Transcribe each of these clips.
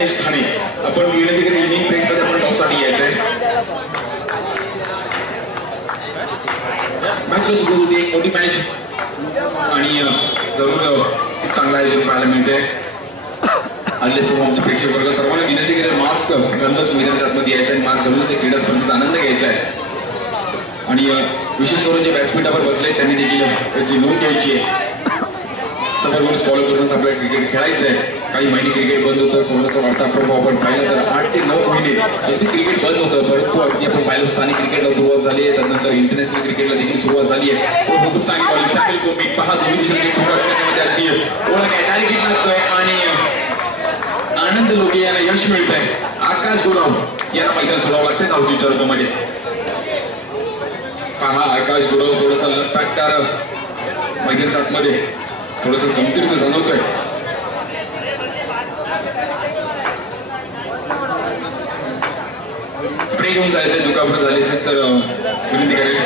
ठाणे आपण विनंती करेल इनिंग ब्रेकमध्ये आपण टॉससाठी यायचंय. मॅचला सुरू होती एक मोठी मॅच आणि जरूर चांगलं आयोजन पाहायला मिळते. आलेले सर्व आमचे प्रेक्षक वर्ग सर्वांना विनंती करेल मास्क घालूनच मैदानाच्या आतमध्ये यायचं आणि मास्क घालूनच क्रीडा स्पर्धेचा आनंद घ्यायचा आहे. आणि विशेष करून जे व्यासपीठावर बसले त्यांनी देखील त्याची नोंद घ्यायची आहे. समोर रूल्स फॉलो करूनच आपल्याला क्रिकेट खेळायचं आहे. काही महिने क्रिकेट बंद होतं, कोरोनाचा वाढता प्रभाव आपण पाहिला तर 8 ते 9 महिने अगदी क्रिकेट बंद होतं. परंतु अगदी आपण पाहिलं स्थानिक क्रिकेटला सुरुवात झाली आहे, त्यानंतर इंटरनॅशनल क्रिकेटला देखील सुरुवात झाली आहे. खूप चांगली बॉलिंग सॅम्पल कोमी पहा दोन्ही दिवसांची क्रिकेटमध्ये अगदी ओळख आहे, डायरेक्ट लागतोय आणि आनंद लोके यांना यश मिळत आहे. आकाश गुरव यांना मैदान सोडावं लागतं धावची चर्चेमध्ये. पहा आकाश गुरव थोडासा लपॅक्टार मैदानाच्या आतमध्ये थोडस गंभीर जाणवतोय. स्प्रे घेऊन जायचंय, दुखापत झाली असेल तर विनंती करेल.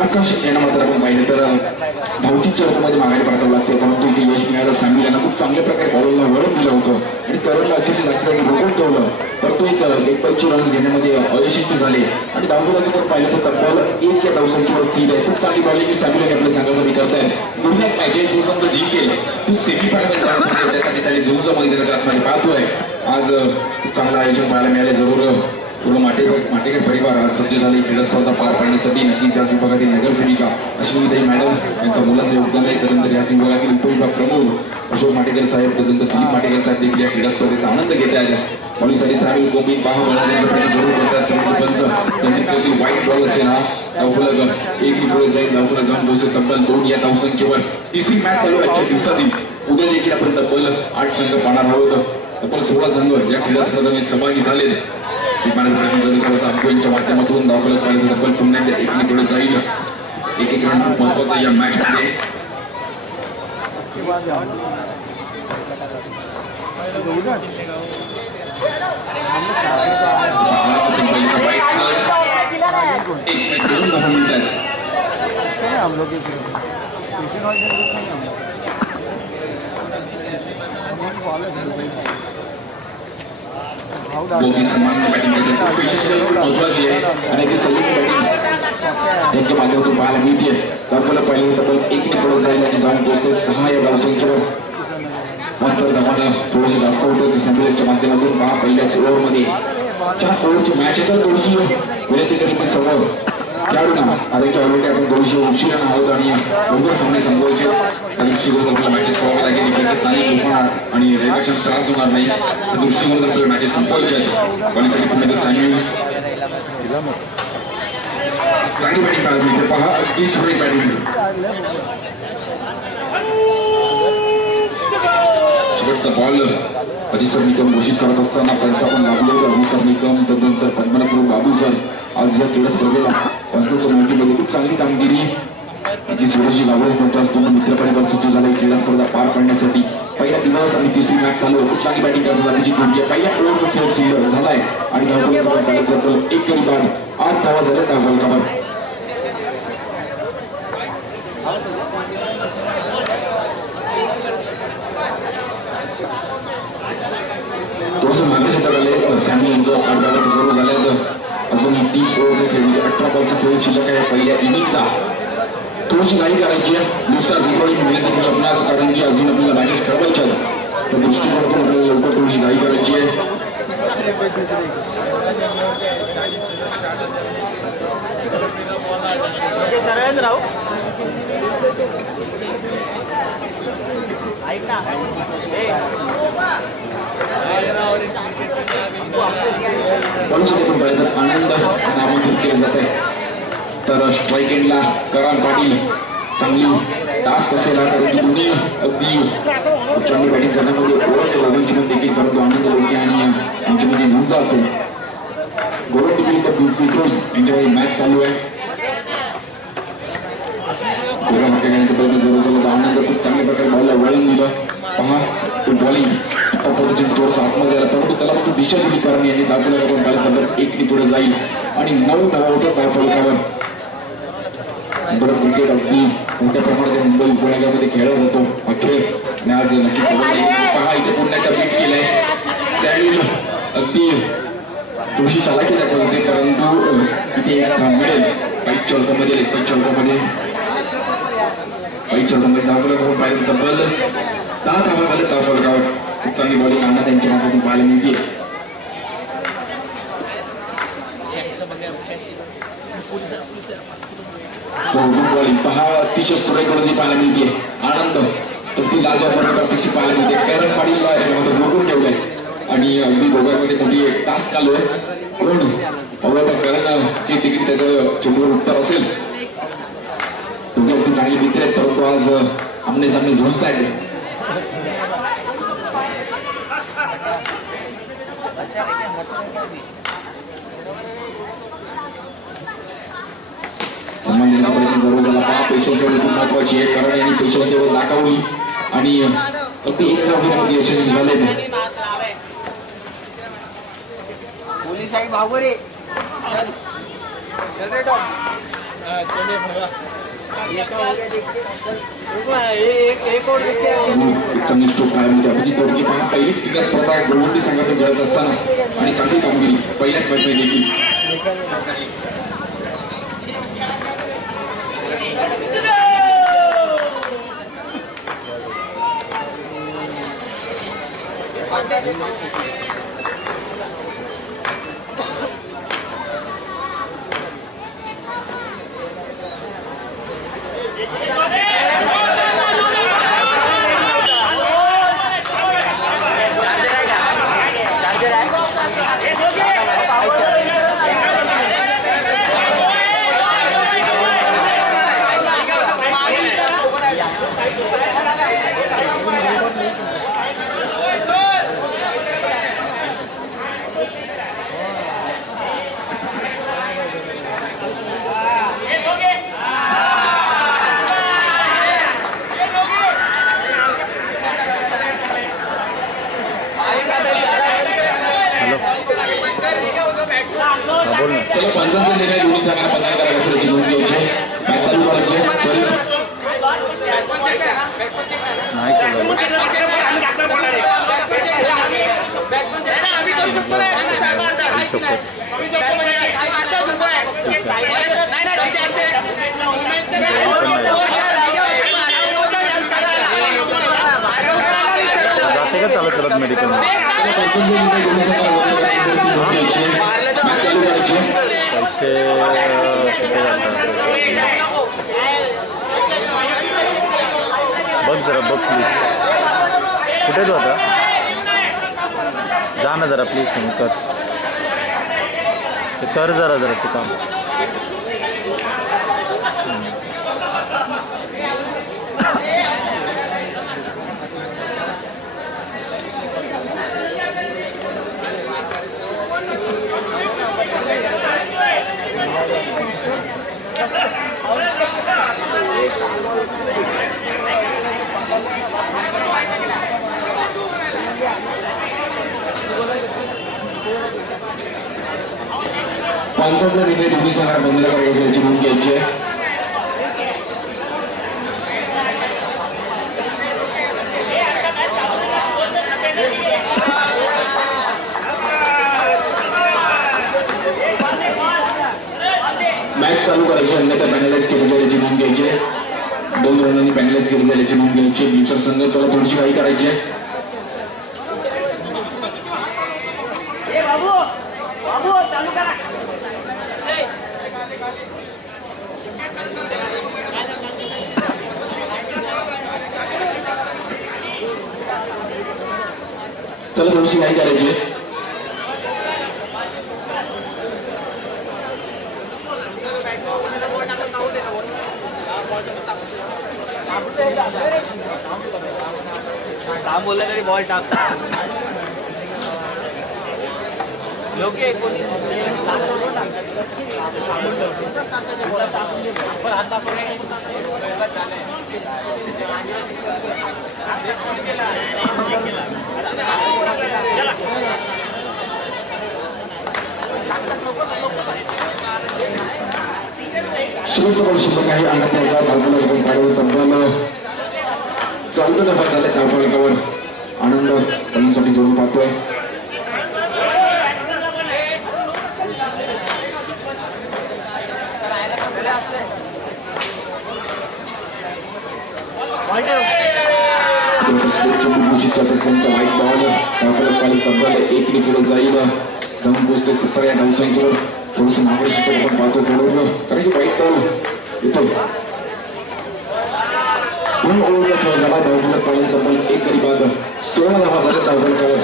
आकाश यांना मात्र आपण पाहिलं तर धावची चौकामध्ये माघारी पाठवावं लागते. परंतु इथे यश मिळालं. सांगली यांना खूप चांगल्या प्रकारे बॉलरला वळण दिलं होतं आणि करणला अक्षरशः जागेसाठी रोखून ठेवलं. परंतु एक 1 रन्स घेण्यामध्ये अयशस्वी झाले आणि धावफलकात जर पाहिलं तर तब्बल 1 या धावसंख्येवर स्थिर आहे. खूप चांगली बॉलिंग सांगली आपल्या संघासाठी करतायत. दुर्मिळ मॅच जो संघ जिंकेल तो सेमीफायनल जाणार त्यासाठी चांगली झुंज मैदानाच्या आतमध्ये पाहतोय. आज चांगलं आयोजन पाहायला मिळाले. जरूर पूर्ण माटेकर परिवार आज सज्ज झाले क्रीडा स्पर्धा पार पाडण्यासाठी. नक्कीच याच विभागातील नगरसेविका अश्विनीताई मॅडम यांचा मोलाचं योगदान आहे. त्यानंतर याच विभागातील उपविभाग प्रमुख अशोक माटेकर साहेब, त्यानंतर दिलीप माटेकर साहेब देखील या क्रीडा स्पर्धेचा आनंद घेत आहेत. बॉलिंगसाठी सामील कोमी पहा बनवण्याचा प्रयत्न जरूर करतात. परंतु पंच वाईट बॉल असेल हा धावफलक एक पुढे जाईल. धावफलक जाऊन पोहोचेल तब्बल 2 या धावसंख्येवर. तिसरी मॅच चालू आजच्या दिवसातील. उद्या देखील आपण तब्बल 8 संघ पाहणार आहोत. तब्बल 16 संघ या क्रीडा स्पर्धेमध्ये सहभागी झाले. अफगाणच्या माध्यमातून धावफलक पाहिलं तब्बल पुन्हा एकने पुढे जाईल. एक रन खूप महत्वाचा या मॅच मध्ये. दोन्ही समान बॅटिंग करतात. महत्वाची आहे आणि बॅटिंग त्यांच्या माध्यमातून पाहायला मिळते. धावफलक पाहिलं तब्बल 1ने पुढे जाईल आणि जाऊन पोहोचते 6 या धावसंख्येवर. मात्र धावांना थोडंसं जास्त होतं. संपलेच्या माध्यमातून पहा पहिल्याच ओव्हरमध्ये 4 ओव्हरची मॅच आहे. तर थोडीशी विनंती करेल मी सर्व खेळाडूंना कारण की ऑलरेडी आपण 200 उशिरा आहोत आणि लवकर सामने संपवायचे. त्या दृष्टीकोनातून आपल्याला मॅचेस पाहावे लागेल. इकडच्या स्थानिक लोकांना आणि रहिवाशांना त्रास होणार नाही त्या दृष्टीकोनातून आपल्याला मॅचेस संपवायचे आहेत. बॉलिंगसाठी पुन्हा सांगेल चांगली बॅटिंग पाहायला मिळते. पहा अगदी सुरेख बॅटिंग. शेवटचा बॉल अजिसर निकम घोषित करत असताना पंचा पण लागले. अजिसर निकम त्यानंतर पद्मनाभ बाबू सर आज या क्रीडा स्पर्धेला पंचांच्या मोठीमध्ये खूप चांगली कामगिरी. अगदी सुरेशजी गावडे पंचास पूर्ण मित्रपरिवार सज्ज झाले क्रीडा स्पर्धा पार पाडण्यासाठी. पहिला दिवस आणि तिसरी मॅच चालू खूप चांगली बॅटिंग करत त्यांची टीम. पहिल्या ओव्हरचा खेळ सिल्वर झालाय आणि धावफलकावर 1 गडी बाद 8 धावा झाल्या धावफलकावर. थोडंसं मागे शेतात आले. सॅमी यांचं अर्धा सुरू झालं. अजून 3 ओव्हरचा खेळ म्हणजे 18 बॉलचा खेळ शिल्लक आहे पहिल्या इनिंगचा. थोडीशी घाई करायची आहे. दुसरा विनोदी विनंती केली आपणास, कारण की अजून आपल्याला मॅचेस खेळवायच्या आहेत. त्या दृष्टिकोनातून आपल्याला लवकर थोडीशी घाई करायची आहे. आनंद नामांकित केले जाते. तर स्ट्राईक एंडला करार पाटील चांगली टास्क असेल, कारण की दोन्ही अगदी चांगली बॅटिंग करण्यामध्ये ओळख दोघांची पण देखील, परंतु आनंद लोके आणि यांच्यामध्ये झुंज असेल. गोरख देखील तर बिलकुल यांच्यामध्ये मॅच चालू आहे. घेण्याचा प्रयत्न जरूर झाला तर आनंद खूप चांगल्या प्रकारे बॉलला वळण दिलं. पहा तो बॉलिंग पद्धतीने थोडंसं आतमध्ये आला, परंतु त्याला फक्त दिशा दिली, कारण यांनी दाखवलं आपण बॅलपद्धत एकने पुढे जाईल आणि 9 धावा फलकावर. बरं, क्रिकेट अगदी मोठ्या प्रमाणात मुंबई उपनगरामध्ये खेळला जातो. अखेर आज नक्की पहा इथे पुन्हा एकदा बीट केलंय. सॅड्युल अगदी थोडीशी चालाकी दाखवत होते, परंतु इथे एक मिळेल पाईप चौकामध्ये दाखवलं करून पाहिजे. तब्बल 10 धावा झाले धाव फलकावर. खूप चांगली बॉलिंग आनंद त्यांच्या हातातून पाहायला मिळते. बॉलिंग पहा अतिशय सुरेखपणे पाहायला मिळते. आनंद अगदी लाजवाब प्रत्यक्ष पाहायला मिळते. करण पाटीलला याच्यामध्ये रोखून ठेवलंय आणि अगदी दोघांमध्ये मोठी एक टास्क चालू आहे. कोण अवघड करण जे देखील त्याचं चेंडूवर उत्तर असेल. दोघे अगदी चांगले मित्र आहेत, परंतु आज आमने सामने झुंजत आहेत. सन्मान देण्याचा प्रयत्न जरूर झाला. पहा पेशन्स लेवल खूप महत्वाची आहे, कारण यांनी पेशन्स लेवल दाखवली आणि अगदी एक धाव घेण्यामध्ये यशस्वी झाले. चांगली स्ट्रोक पाहायला मिळते. अभिजित तोडके पहा पहिलीच क्रिकेट स्पर्धा गोलंदाजी संघातून खेळत असताना आणि चांगली कामगिरी पहिल्याच मॅचमध्ये देखील. चला पंचांचा निर्णय दोन्ही संघांना पंचांना करायला असल्याची नोंद घ्यायची. मॅच चालू करायची. चालत मेडिकल पैसे बघ जरा बघ प्लीज. कुठे तू आता जा ना जरा प्लीज. कर जरा ते काम. पंचांचा निर्णय दोन्ही संघांना बंद करायला असल्याची नोंद घ्यायची आहे. मॅच चालू करायची अन्यथा पॅनलाइज केली जाईल याची नोंद घ्यायची. 2 रनांनी पॅनलाइज केली जाईल याची नोंद घ्यायची. ब्ल्यूस्टार संघ त्याला थोडीशी घाई करायची आहे. चला थोडीशी घाई करायची. काम बोलला तरी बॉल टाक योग्य कोणी शेवटचा शिल्लक आहे अंगणाचा धावफलक आपण काढून तब्बल 14 धावा झाल्या धावफलकावर. आनंद त्यांच्यासाठी जोडून पाहतोय. त्यांचा वाईट बॉल धावफलक काढून तब्बल 1 पुढे जाईल. जाऊन पोहोचते 17 या धावसंख्येवर. थोडंसं मागे शिल्लक आपण पाहतो जोडून कारण की वाईट बॉल येतो. 2 ओव्हरचा खेळ झाला. धावफलक काढून तब्बल 1 गडी बाद 16 धावा झाल्या धावफलकावर.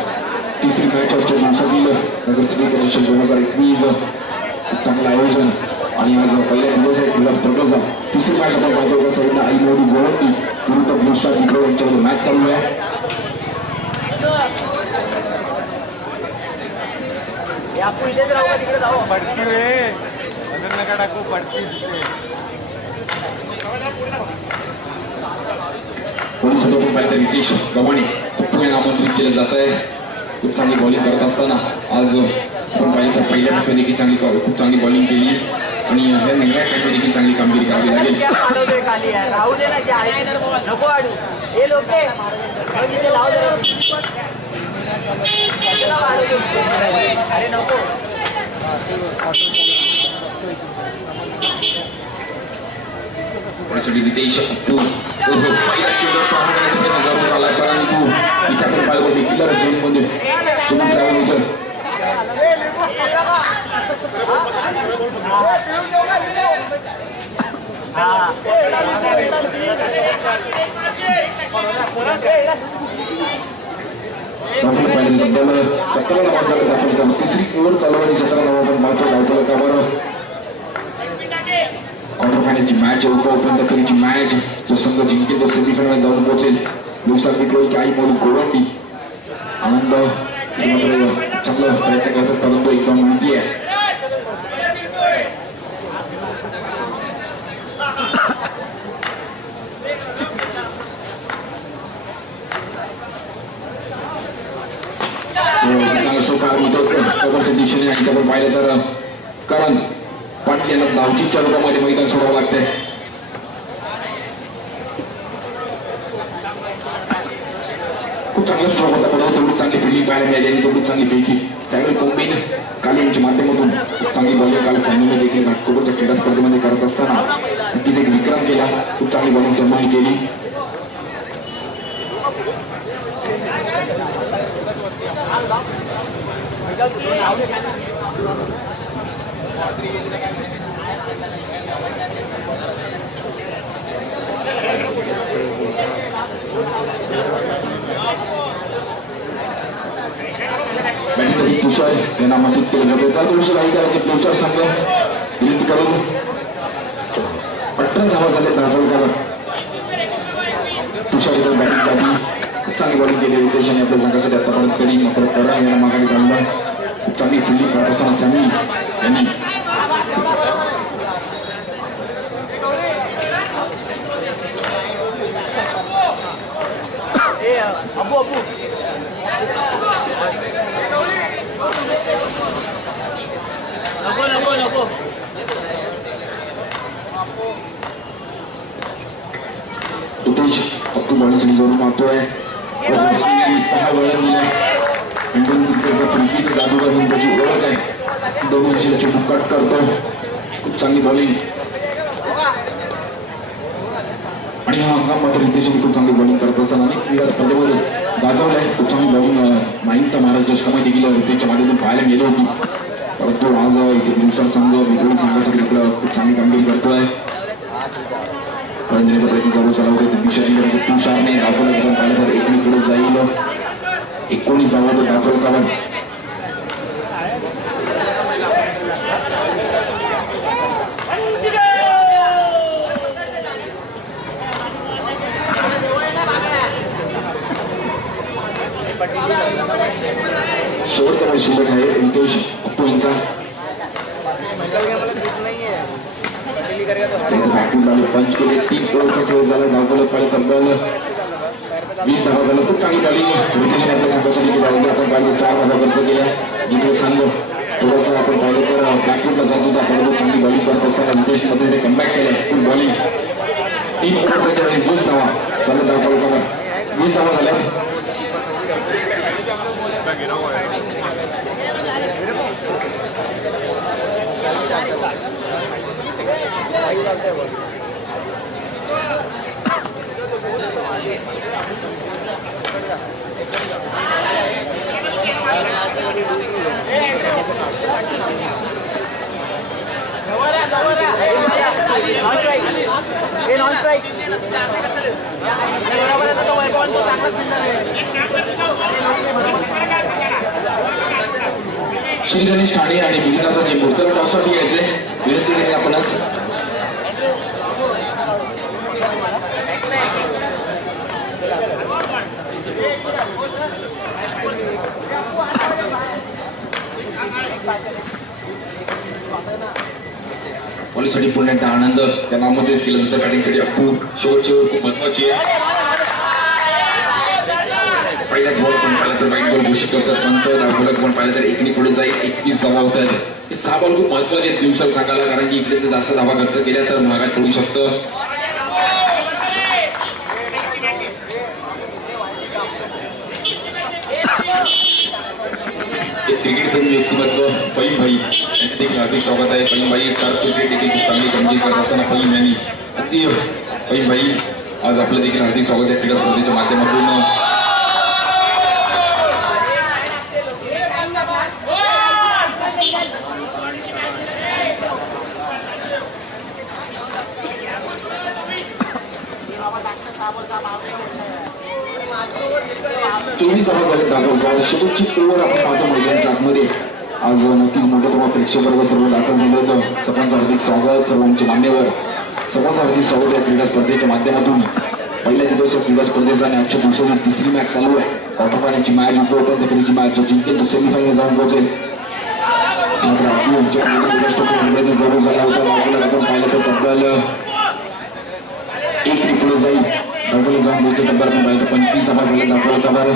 तिसरी मॅच आजच्या दिवसातील नगरसेवक इलेक्शन 2021 चांगलं आयोजन आणि आज पहिल्या दिवस आहे क्रीडा स्पर्धेचा. तिसरी मॅच आपण पाहतो का सैन्य आई मोदी गोवंडी विरुद्ध ब्ल्यूस्टार विक्रो यांच्यामध्ये मॅच चालू आहे. पडती रे अजून नका टाकू पडती. पोलिसांच्या पाहिजे रितेश गव्हाणे खूप आमंत्रित केलं जात आहे. खूप चांगली बॉलिंग करत असताना आज आपण पाहिलं तर पहिल्या मॅचमध्ये देखील खूप चांगली बॉलिंग केली आणि या नव्या मॅचमध्ये देखील चांगली कामगिरी करावी लागेल. त्यासाठी रितेश अप्पू पहिला चेंडर पाहण्याचा प्रयत्न जरूर झाला परंतु इथे आपण पाहिलं देखील झोनमध्ये सुरू करावं होतं. आपण पाहिलं तब्बल 17 धावा झाल्या दाखल झालं. तिसरी ओव्हर चालवणारी 17 धावा आपण पाहतो धावफलकावर. क्वार्टर फायनलची मॅच ओपन दखलीची मॅच जो संघ जिंकेल तो सेमीफायनल जाऊन पोहोचेल. ब्ल्यूस्टार विक्रो की आई मोदी गोवंडी. आनंद मात्र चांगलं प्रयत्न करतात परंतु एकदम माहिती आहे. दिशेने आणि आपण पाहिलं तर करण पाटील यांना धावचीच्या रूपामध्ये मैदान सोडावं लागतंय. खूप चांगला स्ट्रोक होता पण तेवढी चांगली फिल्डिंग पाहायला मिळाली आणि तेवढी चांगली पैकी सॅम्युअल कोम्बिन काल यांच्या माध्यमातून खूप चांगली बॉलिंग काल सॅम्युअल देखील घाटकोपरच्या क्रीडा स्पर्धेमध्ये करत असताना नक्कीच एक विक्रम केला. खूप चांगली बॉलिंग सॅम्युअल केली. बॅटिंगसाठी तुषार यांना आमंत्रित केलं जाते. त्या थोडीशी काही करायचे ब्ल्यूस्टार संघ विनंती करून 18 धावा झाले धावफलकावर. तुषार इतर बॅटिंगसाठी खूप चांगली बॉलिंग केली. रितेशाने आपल्या संघासाठी आतापर्यंत तरी परत करा यांना माघारी काढलं. खूप चांगली फिल्डिंग करत असताना सॅमी यांनी अबू अबू नको नको नको रितेश अब्दू बॉलिंगसाठी जोरून मारतोय. 6 वेळा दिलाय. इंडियन क्रिकेटचा फ्रिकीचा जादूगार म्हणून त्याची ओळख आहे. दोन्ही दिशेला चेंडू कट करतो. खूप चांगली बॉलिंग आणि हा हंगाम मात्र रितेशने खूप चांगली बॉलिंग करत असताना अनेक क्रीडा स्पर्धेमध्ये गाजवलाय. खूप चांगली बॉलिंग माहीमचा महाराज चषकामध्ये देखील रितेशच्या माध्यमातून पाहायला गेली होती. परंतु आज इथे ब्लू स्टार संघ विक्रोळी संघासाठी आपलं खूप चांगली कामगिरी करतोय. करण्याचा प्रयत्न चालू झाला होता. दिशाजीकडे तुषारने दाखवला करून पाहिलं तर एकमेकडे जाईल. 19 धावा तो दाखवला. शेवटचा पण शिल्लक आहे रितेश अप्पू यांचा. पंच केले 3 ओव्हरचा खेळ झाला. धावफलक पाहिलं तब्बल 20 धावा झाला. खूप चांगली बॉलिंग रितेशने आपल्या संघासाठी केली आहे. आपण पाहिलं 4 धावा खर्च केल्या. जिथे संघ थोडंसं आपण पाहिलं तर बॅकफुटला जात होता. परंतु चांगली बॉलिंग करत असताना रितेश मध्ये कमबॅक केलं. फुल बॉलिंग 3 ओव्हरचा खेळ 20 धावा झालं. धावफलकावर 20 धावा झाल्या. श्री गणेश ठाणे आणि बिलिनाथाचे पुढचं टॉससाठी यायचे विनंती केली आपणच. बॉलिंगसाठी पुन्हा एकदा आनंद त्या नावामध्ये केलं जातं. बॅटिंगसाठी अप्पू शेवटची ओव्हर खूप महत्वाची आहे. पहिल्याच बॉल पण पाहिलं तर वाईट बॉल घोषित करतात पंच. दाखवलं पण पाहिलं तर एकनी पुढे जाईल. 21 धावा होत आहेत. हे 6 बॉल खूप महत्वाचे आहेत दिवसाला सांगायला, कारण की इकडे जास्त धावा खर्च केल्या तर महागात पडू शकतं. क्रिकेटप्रेमी व्यक्तिमत्व फहीम भाई यांचे देखील हार्दिक स्वागत आहे. फहीम भाई 4 क्रिकेट देखील खूप चांगली कामगिरी करत असताना फहीम यांनी अति फहीम भाई आज आपलं देखील हार्दिक स्वागत आहे क्रीडा स्पर्धेच्या माध्यमातून. चोवीस धावा झाले दाखल. शेवटची ओव्हर आपण पाहतो मैदानाच्या आतमध्ये. आज नक्कीच मोठ्या प्रमाणात प्रेक्षक वर्ग सर्व दाखल झाले होतं. सर्वांचं हार्दिक स्वागत. सर्वांचे मान्यवर सर्वांचं हार्दिक स्वागत या क्रीडा स्पर्धेच्या माध्यमातून. पहिल्या दिवस क्रीडा स्पर्धेचा आणि आजच्या दिवसाची 3री मॅच चालू आहे. क्वार्टर फायनलची मॅच उपउपांत्यपूर्वीची मॅच जिंकेल तर सेमीफायनल जाऊन पोहोचेल. जरूर झाला होता. आपण पाहिलं तर तब्बल 1 पुढे जाईल. दाखवलं जाऊन पोहोचेल. तब्बल आपण पाहिलं तर 25 धावा झाले. दाखवलं तब्बल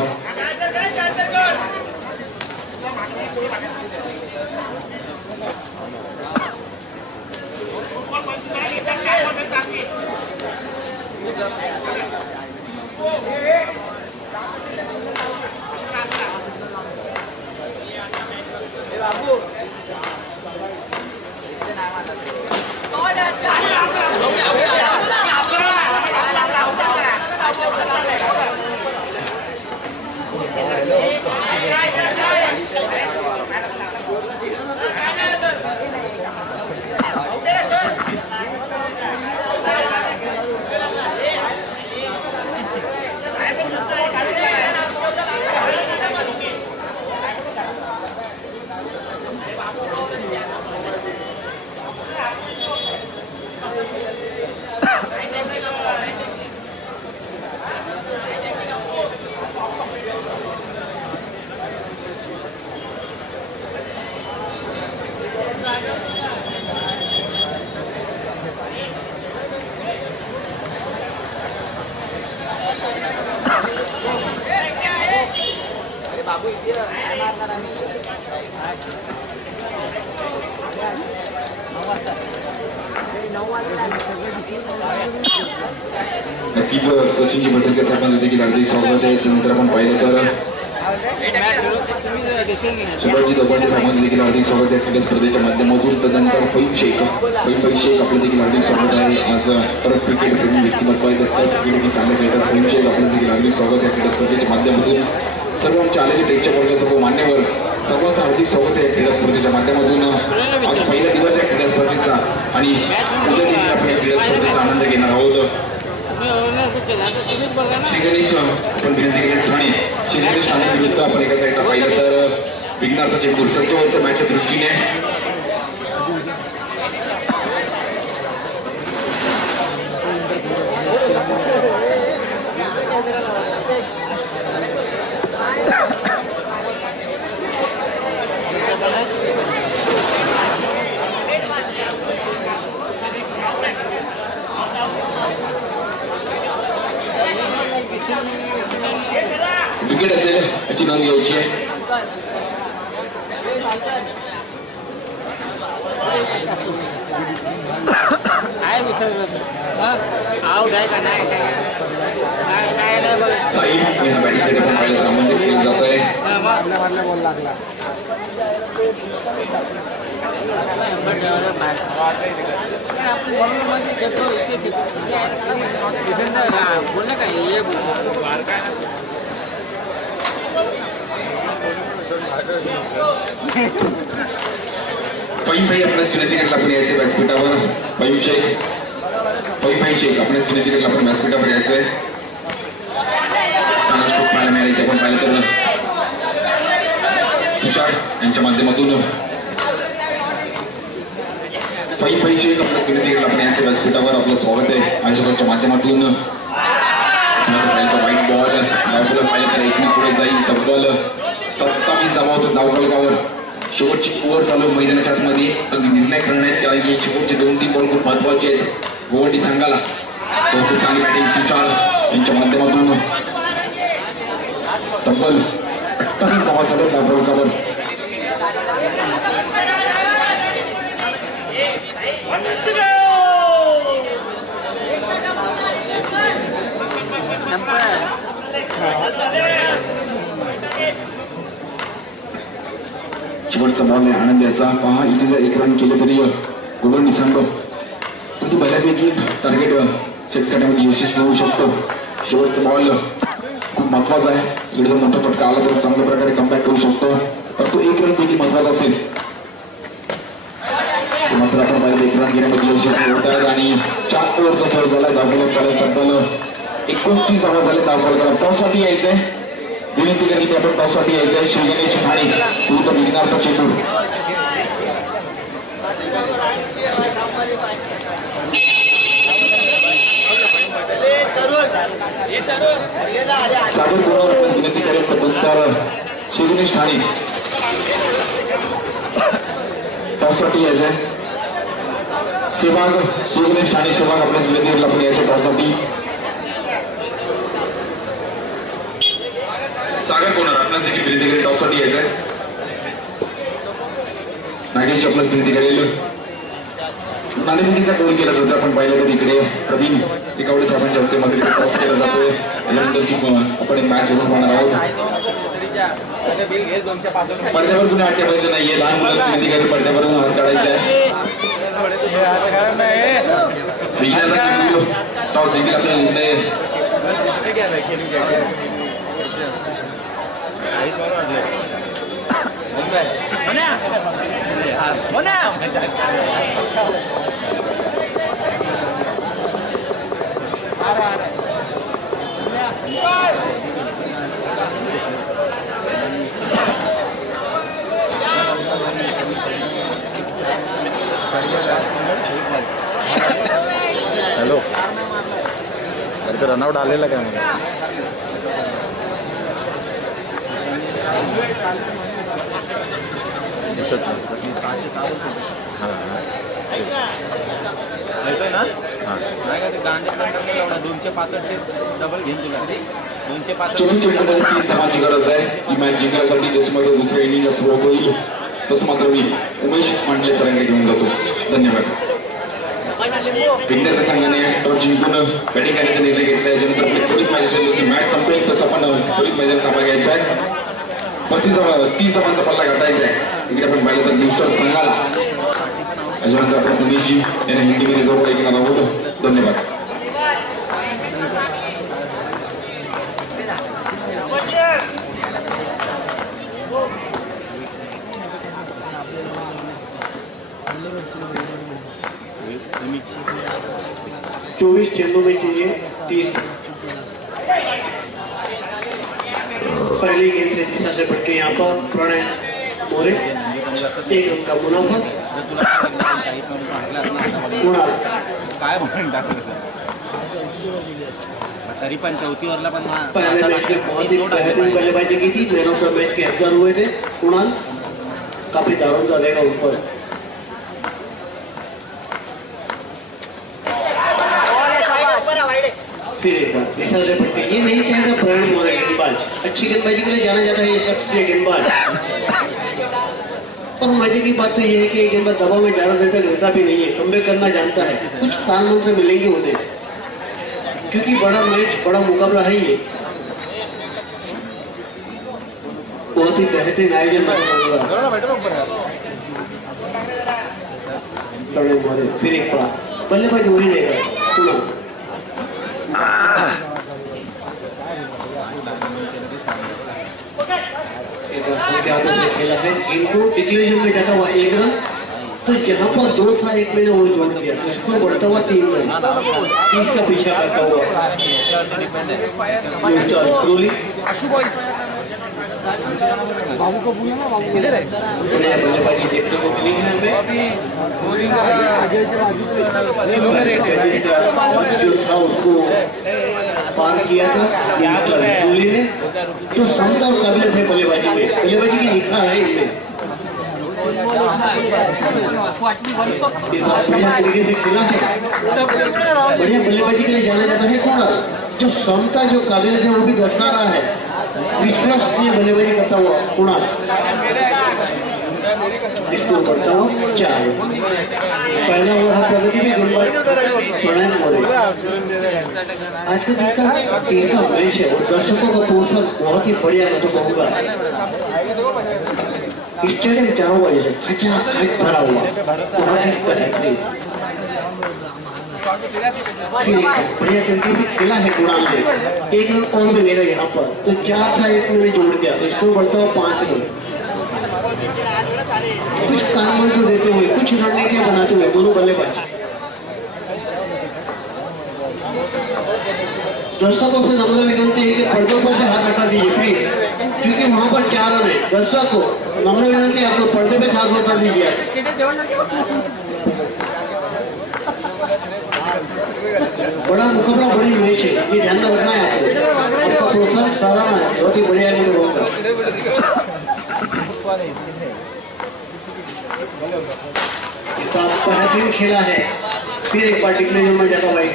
नक्कीच सचिनची बद्दल साहेबांचं देखील अगदी स्वागत आहे. नंतर आपण पाहिलं तर शिवाजी दबांडे समाज देखील हार्दिक स्वागत आहे क्रीडा स्पर्धेच्या माध्यमातून. तदनंतर फईम शेख आपलं देखील हार्दिक स्वागत आहे. आज परत क्रिकेट प्रेमी व्यक्तिमत्व आहे तर क्रिकेट चांगले खेळतात. फईम शेख आपलं देखील हार्दिक स्वागत आहे क्रीडा स्पर्धेच्या माध्यमातून. सर्व आमच्या आलेले प्रेक्षक वर्ग सर्व मान्यवर सर्वांचं हार्दिक स्वागत आहे क्रीडा स्पर्धेच्या माध्यमातून. आज पहिला दिवस आहे क्रीडा स्पर्धेचा आणि उद्या देखील आपण या क्रीडा स्पर्धेचा आनंद घेणार आहोत. श्री गणेश आपण विनंती केली ठाणे श्री गणेश ठाणे विरुद्ध आपण एका साईडला पाहिलं तर विघ्नार्थ चेंबूर सज्जवरच्या मॅचच्या दृष्टीने विकेट असेल याची नोंद घ्यायची आहे. साई या बॅटिंगसाठी आपण पाहिलं तर आमंत्रित केलं जात आहे. फईम भाई आपल्यास विनंती केली आपण यायचं व्यासपीठावर. फईम शेख आपल्यास विनंती केली आपण व्यासपीठावर यायचंय. चांगला स्ट्रोक पाहायला मिळाला इथे आपण पाहिलं तर तुषार यांच्या माध्यमातून फईम शेख आपल्यास विनंती केली आपण यायचं व्यासपीठावर. आपलं स्वागत आहे आयोजकांच्या माध्यमातून. वाईट बॉल धावफलक पाहिलं तर एकने पुढे जाईल. तब्बल 27 धावा होतो धावफलकावर. शेवटची ओव्हर चालू मैदानाच्या आतमध्ये अगदी निर्णय करण्यात कारण की शेवटचे 2-3 बॉल खूप महत्वाचे आहेत गोवंडी संघाला. खूप चांगली बॅटिंग तुषार यांच्या माध्यमातून. तब्बल 28 धावा झाल्या धावफलकावर. शेवटचा बॉल आहे आनंद याचा. पहा इथे जर एक रन केले तरी गोवंडी संघ किती बऱ्यापैकी टार्गेट सेट करण्यामध्ये यशस्वी होऊ शकतो. शेवटचा बॉल खूप महत्वाचा आहे. इकडे जर मोठा फटका आला तर चांगल्या प्रकारे कमबॅक करू शकतो. तर तो एक रन देखील महत्वाचा असेल. मात्र आपण पाहिलं एक रन घेण्यामध्ये यशस्वी होत आहेत आणि 4 ओव्हरचा खेळ झाला. धावफलक तब्बल 29 धावा झाले धावफलकाला. टॉससाठी यायचंय विनंती करीत आपण टॉससाठी यायचंय. श्री गणेश ठाणे विरुद्ध विघ्नार्थ चेंबूर. सागर कोणावर आपल्यास विनंती करेल तर श्री गणेश ठाणे टॉससाठी यायचंय. सेवाग श्री गणेश ठाणे सेवाग आपल्यास विनंती करेल आपण यायचं टॉससाठी. सागर कोणावर आपल्यास देखील विनंती करेल टॉससाठी यायचंय. नागेश आपल्यास विनंती करेल. नाणेफेकीचा गोल केला जातो. आपण पाहिलं तर इकडे प्रवीण एकावडे साहेबांच्या हस्ते मध्ये टॉस केला जातोय. त्यानंतरची आपण एक मॅच सुरू होणार आहोत. पडद्यावर कुणी हात ठेवायचं नाहीये. लहान मुलांना विनंती करेल पडद्यावरून हात काढायचा आहे. टॉस देखील आपल्याला निर्णय हॅलो अरे रनआउट आलेला काय मला दिसत ना नाही का ते गांजे प्लंडरने एवढा 265 डबल घेऊन तुला 265 समाची गरज आहे. ही मॅच जिंकण्यासाठी जसमध्ये दुसऱ्या इनिंग सुरुवात होईल तसं मात्र मी उमेश मांडले सरांकडे घेऊन जातो. धन्यवाद. विद्यार्थी संघाने टॉस जिंकून बॅटिंग करण्याचा निर्णय घेतला. याच्यानंतर आपली त्वरित मॅच असेल जशी मॅच संपेल तसं आपण त्वरित मैदान ताबा घ्यायचा आहे. 30 धावांचा पल्ला गाठायचा आहे. इकडे आपण पाहिलं तर न्यू स्टार संघाला अजून आपण पुणेशजी यांना हिंदीमध्ये जवळ ऐकणार आहोत. धन्यवाद. चौबीस चेंडों में चाहिए 30. पहली गेंद से दिशा से बढ़ के यहाँ पर प्रणय मोरे 1 रन का मुनाफा. कुणाल काय म्हणून टाकलं तरी पण 4थी ओव्हरला पण पहले मैच में बहुत ही बेहतरीन बल्लेबाजी की थी. मैन ऑफ द मैच के हकदार हुए थे कुणाल. काफी दारुण डालेगा ऊपर. फिर एक बार दिशा से बढ़ के ये नहीं चाहेगा प्रणय मोरे गेंदबाज. अच्छी गेंदबाजी के लिए जाना जाता है ये शख्स ये गेंदबाज. और मजे की बात तो ये है कि ये गेंदबाज दबाव में ज्यादा देर तक रहता भी नहीं है. कमबैक करना जानता है. कुछ कान मंत्र मिलेंगे उन्हें क्योंकि बड़ा मैच बड़ा मुकाबला है ये. बहुत ही बेहतरीन आयोजन फिर एक बार बल्लेबाज वही रहेगा कुणाल. खेला है इनको डिक्लेरेशन में जाता हुआ 1 रन. तो जहाँ पर 2 था 1 मैंने और जोड़ दिया तो स्कोर बढ़ता हुआ 3 रन. 30 का पीछा करता हुआ ट्रोली. बाबू को बोलना ना, बाबू किधर है? बल्लेबाजी देखने को मिली है हमें. जो था उसको पार किया था ट्रोली ने. तो क्षमता और काबिलियत है बल्लेबाजी में. बल्लेबाजी की लिखा है इनमें. बढ़िया तरीके से खेला है. बढ़िया बल्लेबाजी के लिए जाना जाता है कुणाल. जो क्षमता जो काबिलियत है वो भी दर्शा रहा है. विश्वसनीय बल्लेबाजी करता हुआ कुणाल. इसको करता हुआ 4. पहला ओवर प्रगति में गेंदबाज प्रणय मोरे. आज का दिन का 30वां मैच है और दर्शकों का पोषण बहुत ही बढ़िया मैं तो कहूँगा. स्टेडियम 4 बजे से खचाखच भरा हुआ. बहुत ही बेहतरीन बढ़िया तरीके से खेला है कुणाल ने. 1 रन और भी मेरा यहाँ पर. तो 4 था 1 मैंने जोड़ दिया तो इसको बढ़ता हुआ 5 रन. कुछ कानून को देते हुए कुछ रणनीतियां बनाते हुए दोनों बल्लेबाज. दर्शकों से नम्र विनती है कि पर्दों पर से हाथ हटा दीजिए प्लीज क्योंकि वहां पर 4 रन है. दर्शकों नम्र विनती आपको पर्दे पे हाथ हटा दीजिए. बड़ा मुकाबला बड़ी मैच है ये ध्यान में रखना है आपको. आपका प्रोत्साहन साराना है. बहुत ही बढ़िया नहीं होगा. बेहतरीन खेला है. फिर एक बार डिक्लेरेशन में जाता भाई.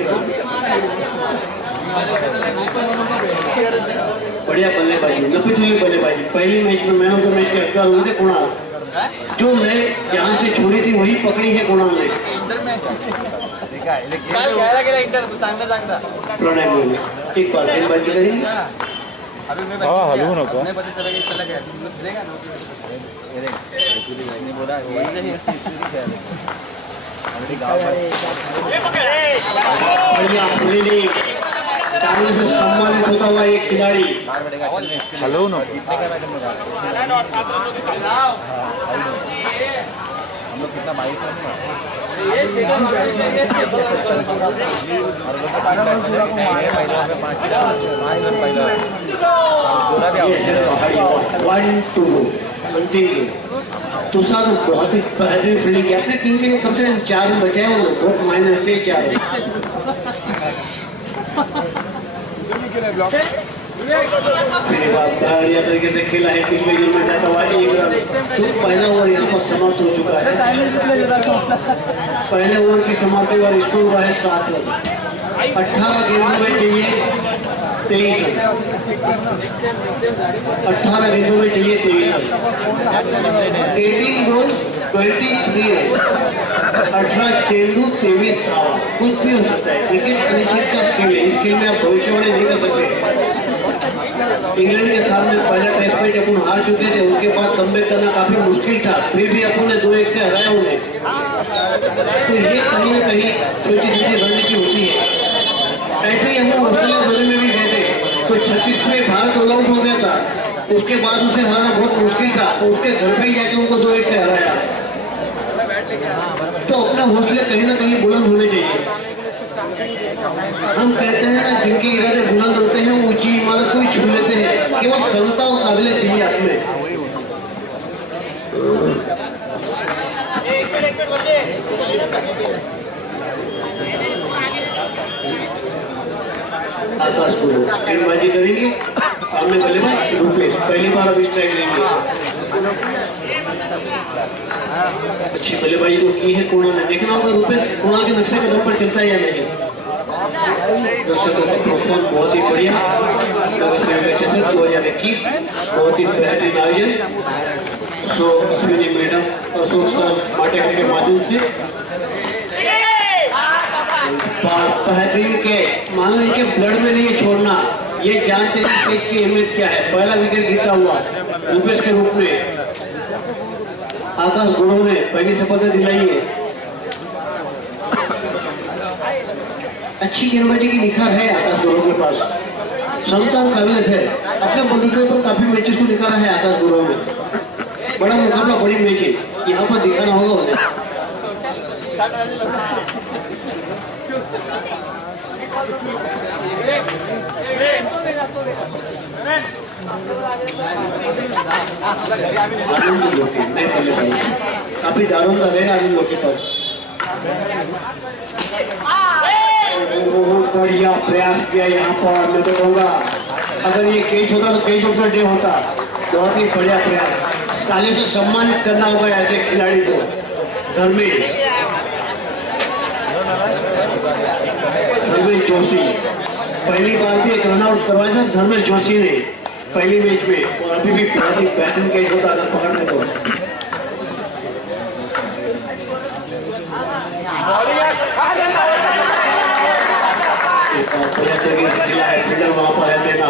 बढ़िया बल्लेबाजी नफीजुली बल्लेबाजी. पहली मैच में मैन ऑफ द मैच के हकदार हुए थे कुणाल. जो लय यहाँ से छोड़ी थी वही पकड़ी है कुणाल ने. प्रणय मोरे एक बार गेंदबाजी करेंगे. हलवू नको. बढ़िया फील्डिंग. ताली से सम्मानित होता हुआ एक खिलाड़ी. हलवू नको. हम लोग कितना 22 रन. तुषार बहुत ही बेहतरीन फील्डिंग की. अपने टीम के लिए कम से कम 4 रन बचाए. वो बहुत मायने रखते हैं 4 बढ़िया तरीके से खेला है. पिछले गेम में जाता हुआ 1 रन. तो पहला ओवर यहाँ पर समाप्त हो चुका है. पहले ओवर की समाप्ति और स्कोर हुआ है 7 रन. 18 गेंदों में चाहिए 23 रन. 18 गेंदों में चाहिए 23 रन. 18 balls 23 run. 18 चेंडू 23 धावा. कुछ भी हो सकता है. क्रिकेट अनिश्चित का खेल है. इस खेल में आप भविष्यवाणी नहीं कर सकते. इंग्लैंड के सामने पहला टेस्ट मैच अपन हार चुके थे, उसके बाद कमबैक करना काफी मुश्किल था, फिर भी अपन ने 2-1 से हराया उन्हें। तो ये कहीं ना कहीं छोटी छोटी रणनीति होती है। ऐसे ही हम लोग ऑस्ट्रेलिया दौरे में भी गए थे, तो 36 में भारत ऑल आउट हो गया था, उसके बाद उसे हराना बहुत मुश्किल था, तो उसके घर पे ही जाके उनको 2-1 से हराया। तो अपना हौसले कहीं ना कहीं बुलंद होने चाहिए। हम कहते हैं ना, जिनके इरादे बुलंद होते हैं वो ऊंची इमारत को भी छू लेते हैं। केवल क्षमता और काबिलियत चाहिए आप में। आकाश गुरु गेंदबाजी करेंगे, सामने बल्लेबाज रूपेश पहली बार अब स्ट्राइक लेंगे। अच्छी बल्लेबाजी तो की है कोणा ने, देखना होगा रूपेश कोणा के नक्शे कदम पर चलता है या नहीं। दर्शकों का प्रोत्साहन बहुत ही बढ़िया। 2021 बहुत ही बेहतरीन आयोजन। So Ashwini madam Ashok sir Matekar के माध्यम से बेहतरीन के मान लो इनके ब्लड में नहीं है छोड़ना, ये जानते हैं कैच की अहमियत क्या है। पहला विकेट गिरता हुआ रूपेश के रूप में आकाश गुरु ने पहली सफलता दिलाई है। अच्छी गेंदबाजी की निखार है आकाश गुरु के पास, क्षमता और काबिलियत है। अपने बल्लेबाजों पर काफी मैचेस को निकाला है आकाश गुरु ने। बड़ा मुकाबला, बड़ी मैच है, यहाँ पर दिखाना होगा उन्हें। काफी दारुण रहेगा आनंद लोग के पास। बहुत बढ़िया प्रयास किया यहाँ पर। मैं तो कहूँगा अगर ये कैच होता तो कैच ऑफ द डे होता। बहुत ही बढ़िया प्रयास, ताली से सम्मानित करना होगा ऐसे खिलाड़ी को। धर्मेश जोशी पहली बार भी एक रनआउट करवाया था धर्मेश जोशी ने पहली मैच में, और अभी भी बहुत ही बेहतरीन कैच होता अगर पकड़ने को। फील्डर वहां पर है देना।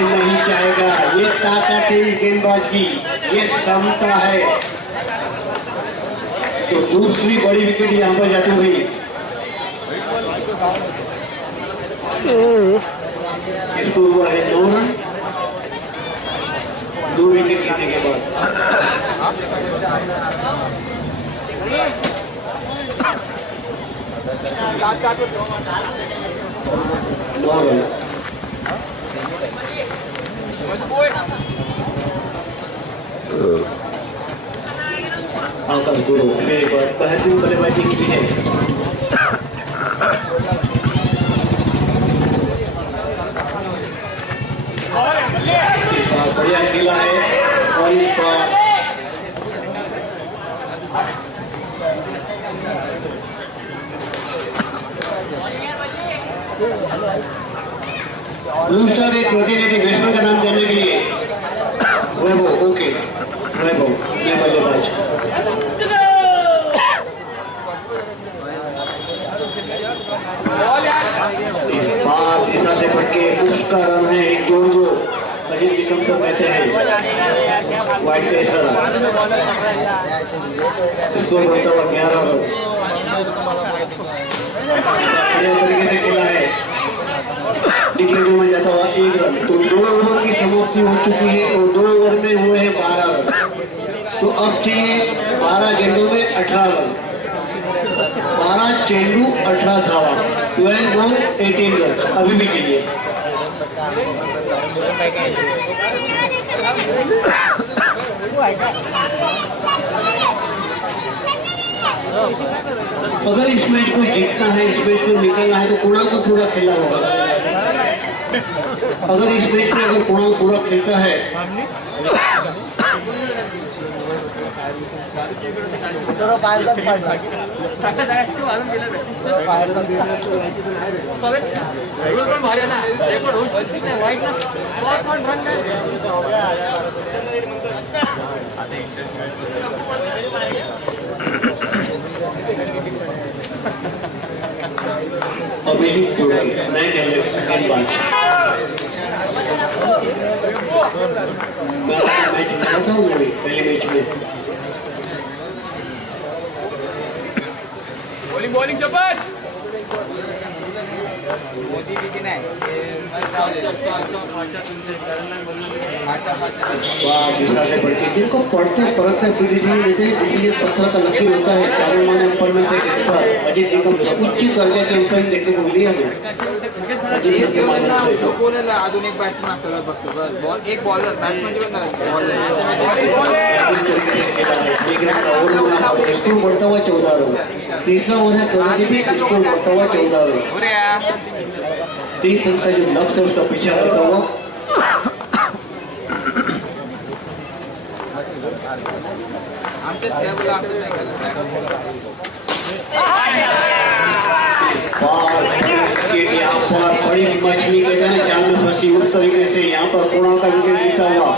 नहीं चाहेगा, ये ताकत है इस गेंदबाज की, ये क्षमता है। तो दूसरी बड़ी विकेट यहाँ पर जाती हुई। इसको हुआ है 9 रन 2 विकेट गिरने के बाद। 9 रन। आकाश गुरु मेरे पर बेहतरीन बल्लेबाजी की है। बढ़िया खेला है और इस बार दूसरा एक प्रतिनिधि बैट्समैन का नाम जानने के लिए वैभव। ओके वैभव ये बल्लेबाज दिशा से पटके उसका रन है एक जोड़ को अजीत निकम सर कहते हैं वाइट का इशारा। इसको बोलता हुआ 11 रन तरीके से खेला है। डिक्लेयर में जाता हुआ 1 रन। तो 2 ओवर की समाप्ति हो चुकी है और 2 ओवर में हुए हैं 12 रन। तो अब चाहिए 12 गेंदों में 18 रन। 12 चेंडू 18 धावा, 12 बॉल 18 रन अभी भी चाहिए। अगर इस मैच को जीतना है, इस मैच को निकलना है तो कुणाल को पूरा खेलना होगा। अगर इस मैच में अगर कुणाल पूरा खेलता है अभिजीत जोड़ी नए गेंदबाज मैच खेला था उन्होंने पहले मैच में। बॉलिंग चपट जिनको पढ़ते परखते डिसीजन लेते हैं, डिसीजन पत्थर का लकीर होता है। चारों माने ऊपर में से अजीत निकम उच्च दर्जे के अंपायर देखने को मिली हमें। अजीत के माध्यम से आधुनिक बैट्समैन असतात फक्त बस बॉल एक बॉलर बॅट्समॅन स्कोर बढ़ता हुआ 14 रन। तीसरा ओवर है भी स्कोर बढ़ता हुआ 14 रन। 30 रन का जो लक्ष्य है उसका पीछा करता हुआ यहाँ पर बड़ी मछली के जाल में फंसी उस तरीके से यहाँ पर कुणाल का विकेट जीता हुआ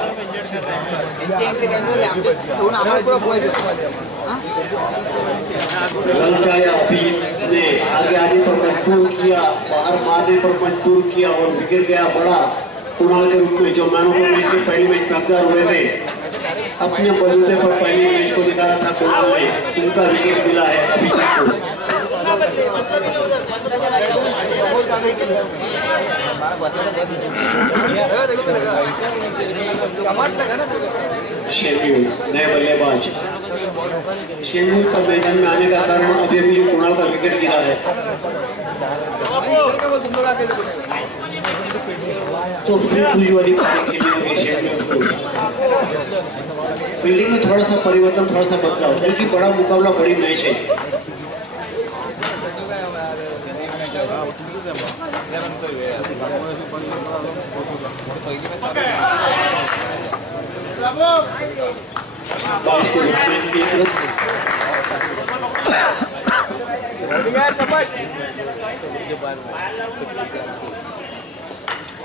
अभिजीत ने आगे आने पर मजबूर किया, बाहर मारने पर मजबूर किया और विकेट गया बड़ा कुणाल के रूप में। जो मैनों को मैच के पहले मैच में हकदार हुए थे, अपने बलूते पर पहले मैच को दिखा रहा था कुणाल ने, उनका विकेट मिला है अभिजीत को। शेड्यूल नए बल्लेबाज शेड्यूल का मैदान में आने का कारण अभी अभी जो कुणाल का विकेट गिरा है, तो फिर वाली फील्डिंग में थोड़ा सा परिवर्तन, थोड़ा सा बदलाव, क्योंकि बड़ा मुकाबला, बड़ी मैच है।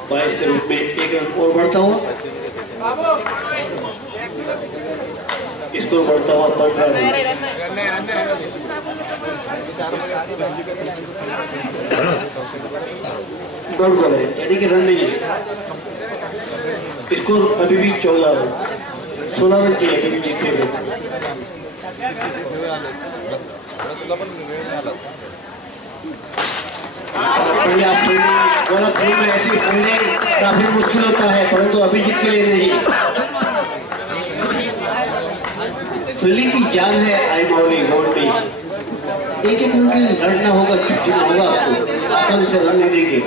बाईस के रूप में 1 रन और बढ़ता हुआ, स्कोर बढ़ता हुआ 15 रन। दौड़ कर है यानी कि रन नहीं है। स्कोर अभी भी 14 रन, 16 रन चाहिए अभी भी जीतने में। बढ़िया फील्डिंग, गलत फील्ड में ऐसी फील्डिंग काफी मुश्किल होता है, परंतु अभिजीत के लिए नहीं। फील्डिंग की जान है आई माउली गोल्डी। एक एक रन के लिए लड़ना होगा, जीतना होगा आपको, आसानी से रन नहीं देंगे।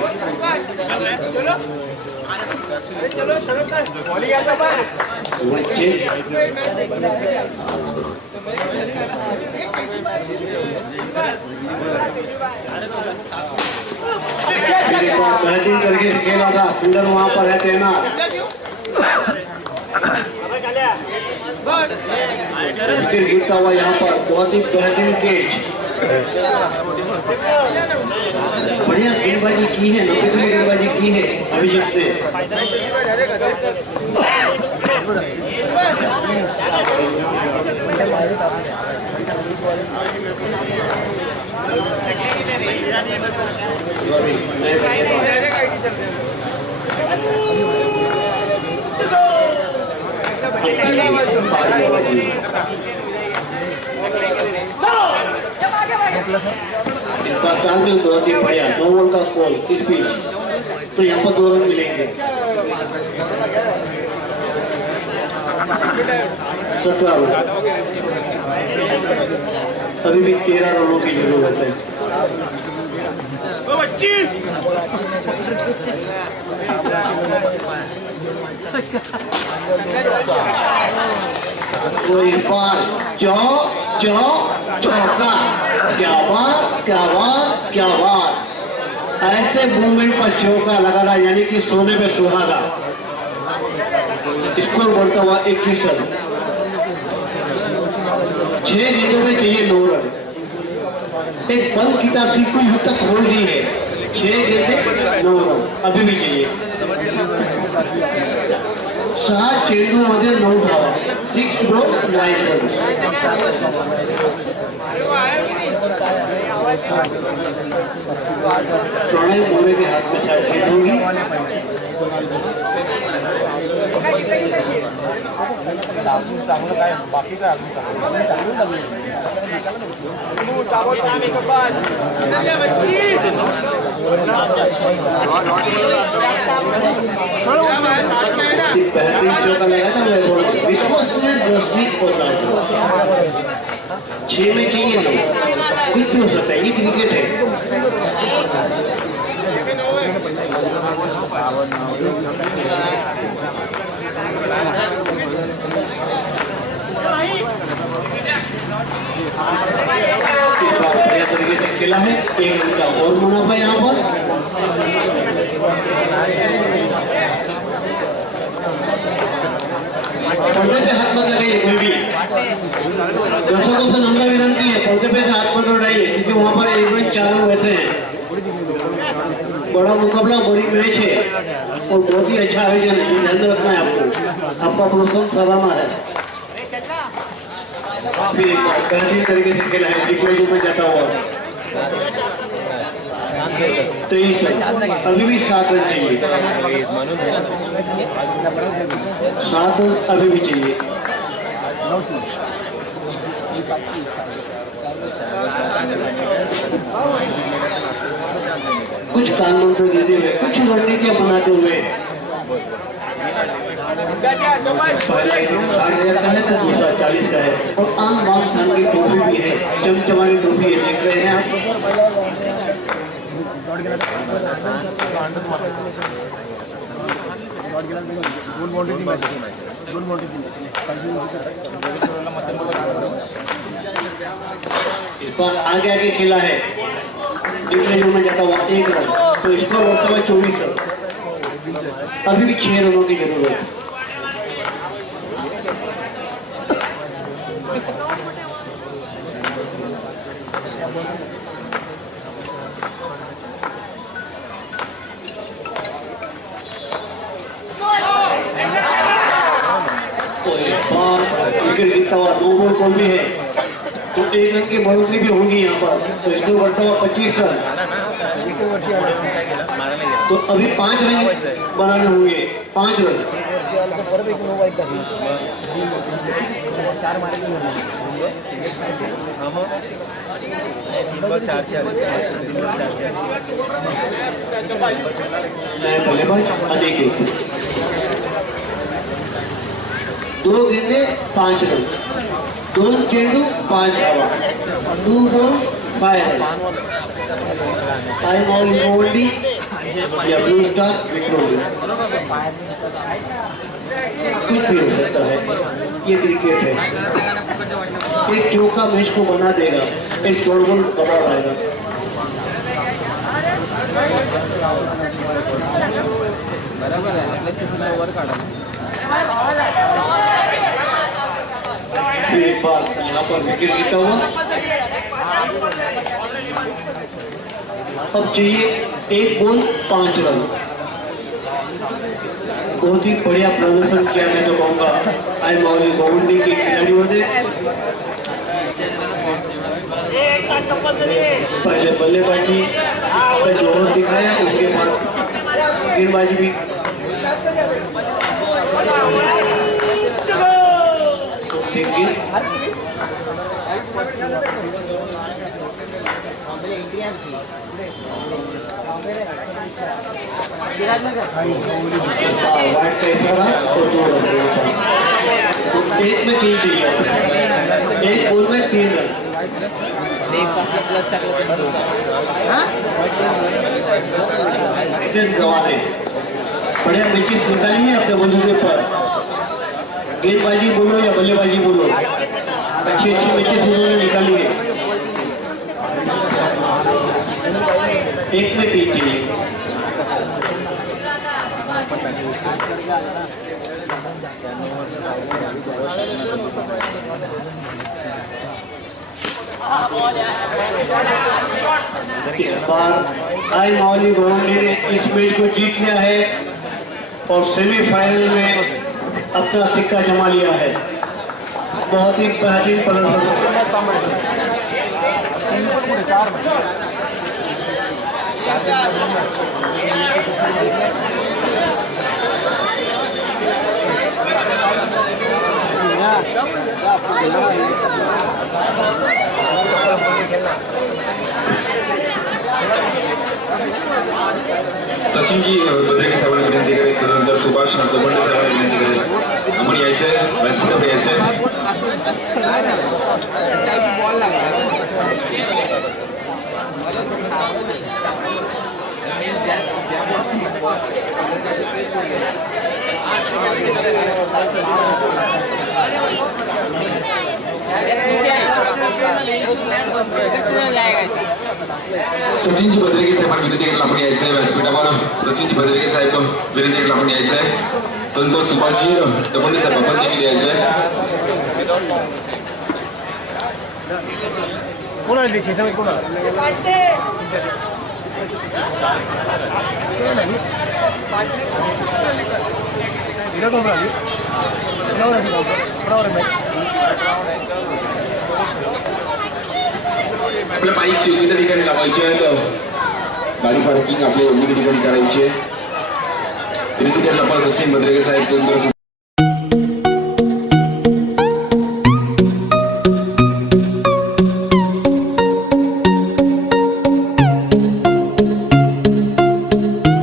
बेहतरीन तरीके से खेला था, फील्डर वहां पर है तैनात। विकेट गिरता हुआ यहाँ पर, बहुत ही बेहतरीन कैच। बढ़िया गेंदबाजी की है, 90 की गेंदबाजी की है अभिजीत ने। इनका तालमेल बहुत ही बढ़िया, 9 बॉल का कॉल इस बीच, तो यहाँ पर 2 रन मिलेंगे। 17 रन, अभी भी 13 रनों की जरूरत है। तो इस बार चौका, क्या बात, क्या बात, क्या बात। ऐसे मूवमेंट पर चौका लगाना यानी कि सोने पे सुहागा। स्कोर बढ़ता हुआ 21 रन। 6 गेंदों में चाहिए 9 रन। एक बंद किताब थी, कोई हद तक खोल दी है। 6 गेंदे 9 रन अभी भी चाहिए। 6 चेंडूमध्ये 9 धावा, 6 ड्रॉ 9 रन्स। प्रणय मोरे के हाथ में शायद हिट होगी। बेहतरीन चौका लगा था, विश्वसनीय 10 होता है। 6 में चाहिए तो कुछ भी हो सकता है, ये क्रिकेट है। बढ़िया तरीके से खेला है, 1 रन का और मुनाफा यहाँ पर। पर्दे पे हाथ मत लगाइए कोई भी। दर्शकों से नम्र विनती है, पर्दे पे से हाथ मत उठाइए, क्योंकि वहाँ पर 1 रन 4 रन वैसे हैं। बड़ा मुकाबला, बड़ी मैच है और बहुत ही अच्छा आयोजन है, ध्यान में रखना है आपको। आपका प्रोत्साहन सराहना है। फिर एक बार बेहतरीन तरीके से खेला है, दिग्गजों में जाता हुआ। 23 रन, अभी भी 7 रन चाहिए। 7 रन अभी भी चाहिए। कुछ कानून तो देते हुए, कुछ रणनीतियां बनाते हुए। पहला इनिंग 60,000 का है तो दूसरा 40 का है और आम बाम शान की ट्रॉफी भी है, चमचमानी ट्रॉफी है, देख रहे हैं आप। इस बार आगे आगे खेला है, डिफरेंट में जाता हुआ 1 रन, तो इसका वर्तमान 24 रन। अभी भी 6 रनों की जरूरत है। विकेट गिरता हुआ 2 बॉल कौन भी है, तो 1 रन की बढ़ोतरी भी होगी यहाँ पर, तो इसको बढ़ता हुआ 25 रन। तो अभी 5 रन बनाने होंगे, 5 रन। नए बल्लेबाज अनेक 2 गेंदे 5 रन, 2 चेंडू 5 धावा, 2 ball 5 run. Time out Goldy या ब्लू स्टार विक्टोरी, कुछ भी हो सकता है, ये क्रिकेट है। एक चौका मैच को बना देगा, एक चोर बॉल दबा रहेगा। बराबर है, ओवर काढा। फिर एक बार यहाँ पर विकेट गिरता हुआ। अब चाहिए 1 बॉल 5 रन। बहुत ही बढ़िया प्रदर्शन किया मैं तो कहूँगा आई माउली गोवंडी के खिलाड़ियों ने। पहले बल्लेबाजी का जोहर दिखाया, उसके बाद गेंदबाजी भी वाइट का इशारा और 2 रन। तो 1 में 3 चाहिए, 1 बॉल में 3 रन। गवाते बढ़िया मैचेस निकाली है अपने बंधुओं पर। गेंदबाजी बोलो या बल्लेबाजी बोलो, अच्छी मैचेस उन्होंने निकाली है। 1 में 3 चाहिए। इस बार आई मावली गोवंडी ने इस मैच को जीत लिया है और सेमीफाइनल में अपना सिक्का जमा लिया है। बहुत ही बेहतरीन प्रदर्शन। सचिनजी भद्रेके साहेबांना विनंती करेल, त्यानंतर सुभाष दोबंडे साहेबांना विनंती करेल. आपण यायचंय व्यासपीठावर यायचंय. बॉल लागला सचिनजी भद्रेके साहेबांना विनंती करेल, आपण यायचंय व्यासपीठावर. सचिनजी भद्रेके साहेब विनंती करेल, आपण यायचंय. त्यानंतर सुभाषजी दोबंडे साहेब आपण देखील यायचंय. आपल्या बाईक योग्य त्या ठिकाणी लावायचे आहेत. गाडी पार्किंग आपल्या योग्य ठिकाणी करायची आहे. विनंती करेल आपण सचिन भद्रेके साहेब.